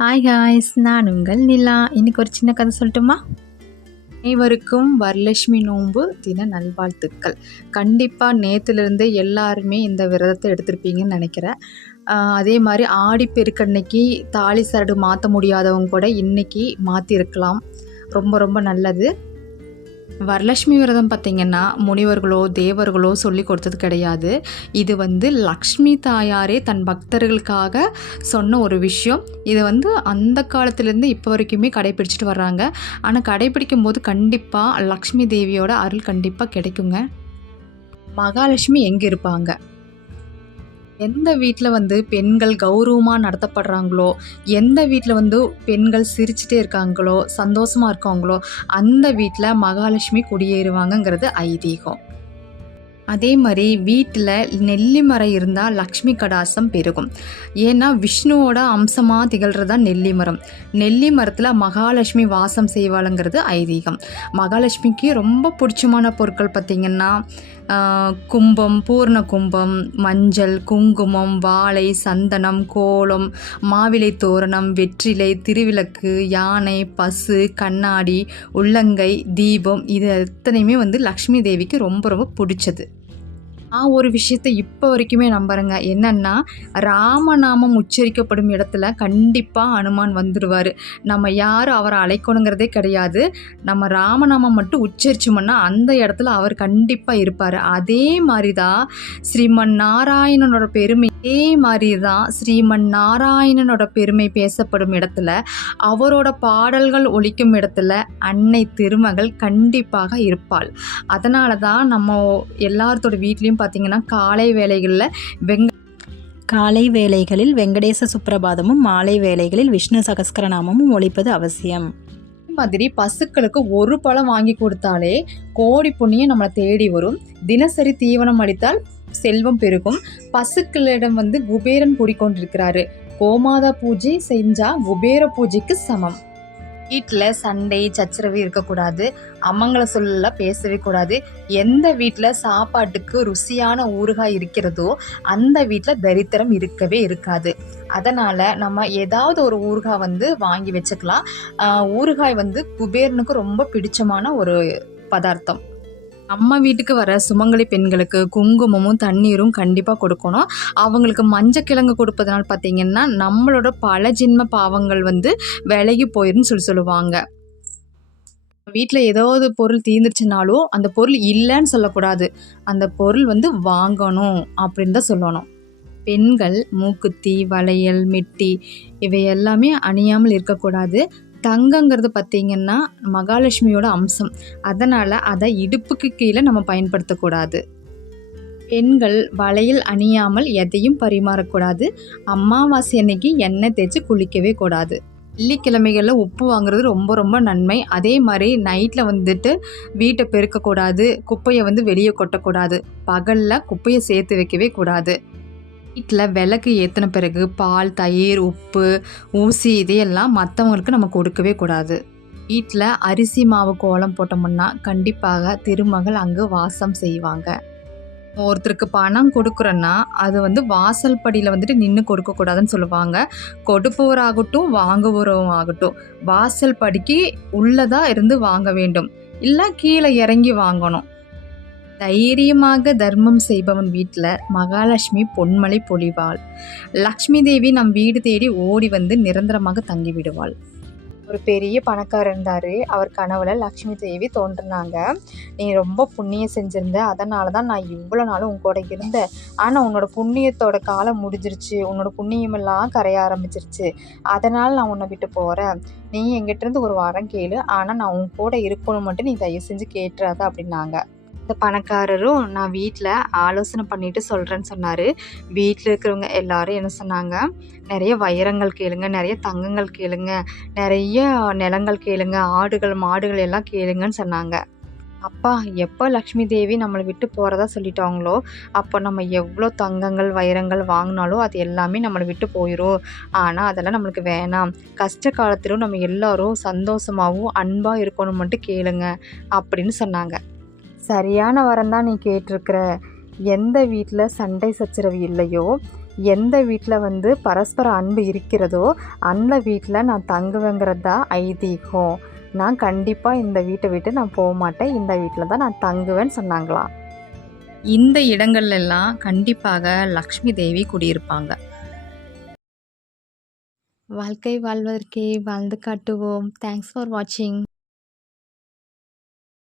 Hi guys நான் உங்கள் நிலா. இன்னைக்கு ஒரு சின்ன கதை சொல்லட்டுமா? அனைவருக்கும் வரலட்சுமி நோன்பு தின நல்வாழ்த்துக்கள். கண்டிப்பாக நேற்றுலேருந்து எல்லாருமே இந்த விரதத்தை எடுத்திருப்பீங்கன்னு நினைக்கிறேன். அதே மாதிரி ஆடி பெருக்கன்னைக்கு தாலி சரடு மாற்ற முடியாதவங்க கூட இன்றைக்கி மாற்றிருக்கலாம் ரொம்ப ரொம்ப நல்லது. வரலட்சுமி விரதம் பார்த்திங்கன்னா முனிவர்களோ தேவர்களோ சொல்லி கொடுத்தது கிடையாது. இது வந்து லக்ஷ்மி தாயாரே தன் பக்தர்களுக்காக சொன்ன ஒரு விஷயம். இது வந்து அந்த காலத்துலேருந்து இப்போ வரைக்குமே கடைபிடிச்சிட்டு வர்றாங்க. ஆனால் கடைபிடிக்கும் போது கண்டிப்பாக லக்ஷ்மி தேவியோட அருள் கண்டிப்பாக கிடைக்குங்க. மகாலட்சுமி எங்கே இருப்பாங்க? எந்த வீட்டில் வந்து பெண்கள் கௌரவமாக நடத்தப்படுறாங்களோ எந்த வீட்டில் வந்து பெண்கள் சிரிச்சிட்டே இருக்காங்களோ சந்தோஷமாக இருக்காங்களோ அந்த வீட்டில் மகாலட்சுமி குடியேறுவாங்கங்கிறது ஐதீகம். அதே மாதிரி வீட்டில் நெல்லி மரம் இருந்தால் லக்ஷ்மி கடாசம் பெருகும். ஏன்னா விஷ்ணுவோட அம்சமாக திகழ்கிறது தான் நெல்லி மரம். நெல்லி மரத்தில் மகாலட்சுமி வாசம் செய்வாளுங்கிறது ஐதீகம். மகாலட்சுமிக்கு ரொம்ப பிடிச்சமான பொருட்கள் பார்த்திங்கன்னா கும்பம் பூர்ண கும்பம் மஞ்சள் குங்குமம் வாழை சந்தனம் கோலம் மாவிலை தோரணம் வெற்றிலை திருவிளக்கு யானை பசு கண்ணாடி உள்ளங்கை தீபம் இது எத்தனையுமே வந்து லக்ஷ்மி தேவிக்கு ரொம்ப ரொம்ப பிடிச்சது. நான் ஒரு விஷயத்தை இப்போ வரைக்குமே நம்புகிறேங்க என்னன்னா ராமநாமம் உச்சரிக்கப்படும் இடத்துல கண்டிப்பாக அனுமான் வந்துடுவார் நம்ம யாரும் அவரை அழைக்கணுங்கிறதே கிடையாது. நம்ம ராமநாமம் மட்டும் உச்சரிச்சோம்னா அந்த இடத்துல அவர் கண்டிப்பாக இருப்பார். அதே மாதிரி தான் ஸ்ரீமன் நாராயணனோட பெருமை அதே மாதிரி தான் ஸ்ரீமன் நாராயணனோட பெருமை பேசப்படும் இடத்துல அவரோட பாடல்கள் ஒழிக்கும் இடத்துல அன்னை திருமகள் கண்டிப்பாக இருப்பாள். அதனால தான் நம்ம எல்லாத்தோட வீட்லேயும் பார்த்தீங்கன்னா காலை வேலைகளில் வெங்க காலை வேளைகளில் வெங்கடேச சுப்பிரபாதமும் மாலை வேளைகளில் விஷ்ணு சகஸ்கரநாமமும் ஒழிப்பது அவசியம். மாதிரி பசுக்களுக்கு ஒரு பழம் வாங்கி கொடுத்தாலே கோடி புண்ணியம் நம்மளை தேடி வரும். தினசரி தீவனம் அளித்தால் செல்வம் பெருகும். பசுக்களிடம் வந்து குபேரன் கூடிக்கொண்டிருக்கிறாரு. கோமாதா பூஜை செஞ்சா குபேர பூஜைக்கு சமம். வீட்டில் சண்டை சச்சரவு இருக்கக்கூடாது. அம்மங்கள சொல்ல பேசவே கூடாது. எந்த வீட்டில் சாப்பாட்டுக்கு ருசியான ஊறுகாய் இருக்கிறதோ அந்த வீட்டில் தரித்திரம் இருக்கவே இருக்காது. அதனால் நம்ம ஏதாவது ஒரு ஊறுகாய் வந்து வாங்கி வச்சுக்கலாம். ஊறுகாய் வந்து குபேரனுக்கு ரொம்ப பிடிச்சமான ஒரு பதார்த்தம். நம்ம வீட்டுக்கு வர சுமங்கலி பெண்களுக்கு குங்குமமும் தண்ணீரும் கண்டிப்பாக கொடுக்கணும். அவங்களுக்கு மஞ்சக்கிழங்கு கொடுப்பதனால் பார்த்தீங்கன்னா நம்மளோட பல ஜென்ம பாவங்கள் வந்து விலகி போயிருன்னு சொல்லி சொல்லுவாங்க. வீட்டில் ஏதாவது பொருள் தீர்ந்துருச்சுனாலும் அந்த பொருள் இல்லைன்னு சொல்லக்கூடாது. அந்த பொருள் வந்து வாங்கணும் அப்படின்னு தான் சொல்லணும். பெண்கள் மூக்குத்தி வளையல் மெட்டி இவை எல்லாமே அணியாமல் இருக்கக்கூடாது. தங்கங்கிறது பார்த்திங்கன்னா மகாலட்சுமியோட அம்சம். அதனால் அதை இடுப்புக்கு கீழே நம்ம பயன்படுத்தக்கூடாது. பெண்கள் வளையல் அணியாமல் எதையும் பரிமாறக்கூடாது. அமாவாசை அன்னைக்கு எண்ணெய் தேய்ச்சி குளிக்கவே கூடாது. வெள்ளிக்கிழமைகளில் உப்பு வாங்குறது ரொம்ப ரொம்ப நன்மை. அதே மாதிரி நைட்டில் வந்துட்டு வீட்டை பெருக்கக்கூடாது. குப்பையை வந்து வெளியே கொட்டக்கூடாது. பகலில் குப்பையை சேர்த்து வைக்கவே கூடாது. வீட்டில் விளக்கு ஏற்றின பிறகு பால் தயிர் உப்பு ஊசி இதையெல்லாம் மற்றவங்களுக்கு நம்ம கொடுக்கவே கூடாது. வீட்டில் அரிசி மாவு கோலம் போட்டோம்னா கண்டிப்பாக திருமகள் அங்கு வாசம் செய்வாங்க. ஒருத்தருக்கு பணம் கொடுக்குறோன்னா அது வந்து வாசல் படியில் வந்துட்டு நின்று கொடுக்கக்கூடாதுன்னு சொல்லுவாங்க. கொடுப்பவராகட்டும் வாங்குபவரும் ஆகட்டும் வாசல் படிக்கு உள்ளதாக இருந்து வாங்க வேண்டும். இல்லை கீழே இறங்கி வாங்கணும். தைரியமாக தர்மம் செய்பவன் வீட்டில் மகாலட்சுமி பொன்மலை பொழிவாள். லக்ஷ்மி தேவி நம் வீடு தேடி ஓடி வந்து நிரந்தரமாக தங்கி விடுவாள் ஒரு பெரிய பணக்காரர் இருந்தார். அவர் கனவுல லக்ஷ்மி தேவி தோன்றுனாங்க. நீ ரொம்ப புண்ணியம் செஞ்சிருந்த. அதனால தான் நான் இவ்வளோ நாளும் உன் கூட இருந்தேன் ஆனால் உன்னோட புண்ணியத்தோட காலம் முடிஞ்சிருச்சு. உன்னோட புண்ணியமெல்லாம் கரைய ஆரம்பிச்சிருச்சு. அதனால் நான் உன்னை விட்டு போகிறேன் நீ எங்கிட்டேருந்து ஒரு வாரம் கேளு. ஆனால் நான் உன் கூட இருக்கணும் மட்டும் நீ தயவு செஞ்சு கேட்டுறாத அப்படின்னாங்க. இந்த பணக்காரரும் நான் வீட்டில் ஆலோசனை பண்ணிட்டு சொல்கிறேன்னு சொன்னார். வீட்டில் இருக்கிறவங்க எல்லாரும் என்ன சொன்னாங்க? நிறைய வைரங்கள் கேளுங்க நிறைய தங்கங்கள் கேளுங்க நிறைய நிலங்கள் கேளுங்க ஆடுகள் மாடுகள் எல்லாம் கேளுங்கன்னு சொன்னாங்க. அப்பா எப்போ லக்ஷ்மி தேவி நம்மளை விட்டு போகிறதா சொல்லிட்டாங்களோ அப்போ நம்ம எவ்வளோ தங்கங்கள் வைரங்கள் வாங்கினாலும் அது எல்லாமே நம்மளை விட்டு போயிடும் ஆனால் அதெல்லாம் நம்மளுக்கு வேணாம். கஷ்ட காலத்திலும் நம்ம எல்லாரும் சந்தோஷமாகவும் அன்பாக இருக்கணும் மட்டும் கேளுங்க அப்படின்னு சொன்னாங்க. சரியான வரம் தான் நீ கேட்டிருக்கிற. எந்த வீட்டில் சண்டை சச்சரவு இல்லையோ எந்த வீட்டில் வந்து பரஸ்பர அன்பு இருக்கிறதோ அந்த வீட்டில் நான் தங்குவேங்கிறது தான் ஐதீகம். நான் கண்டிப்பாக இந்த வீட்டை விட்டு நான் போக மாட்டேன். இந்த வீட்டில் தான் நான் தங்குவேன்னு சொன்னாங்களாம் இந்த இடங்கள்ல எல்லாம் கண்டிப்பாக லக்ஷ்மி தேவி குடியிருப்பாங்க. வாழ்க்கை வாழ்வதற்கே வாழ்ந்து காட்டுவோம். தேங்க்ஸ் ஃபார் வாட்சிங்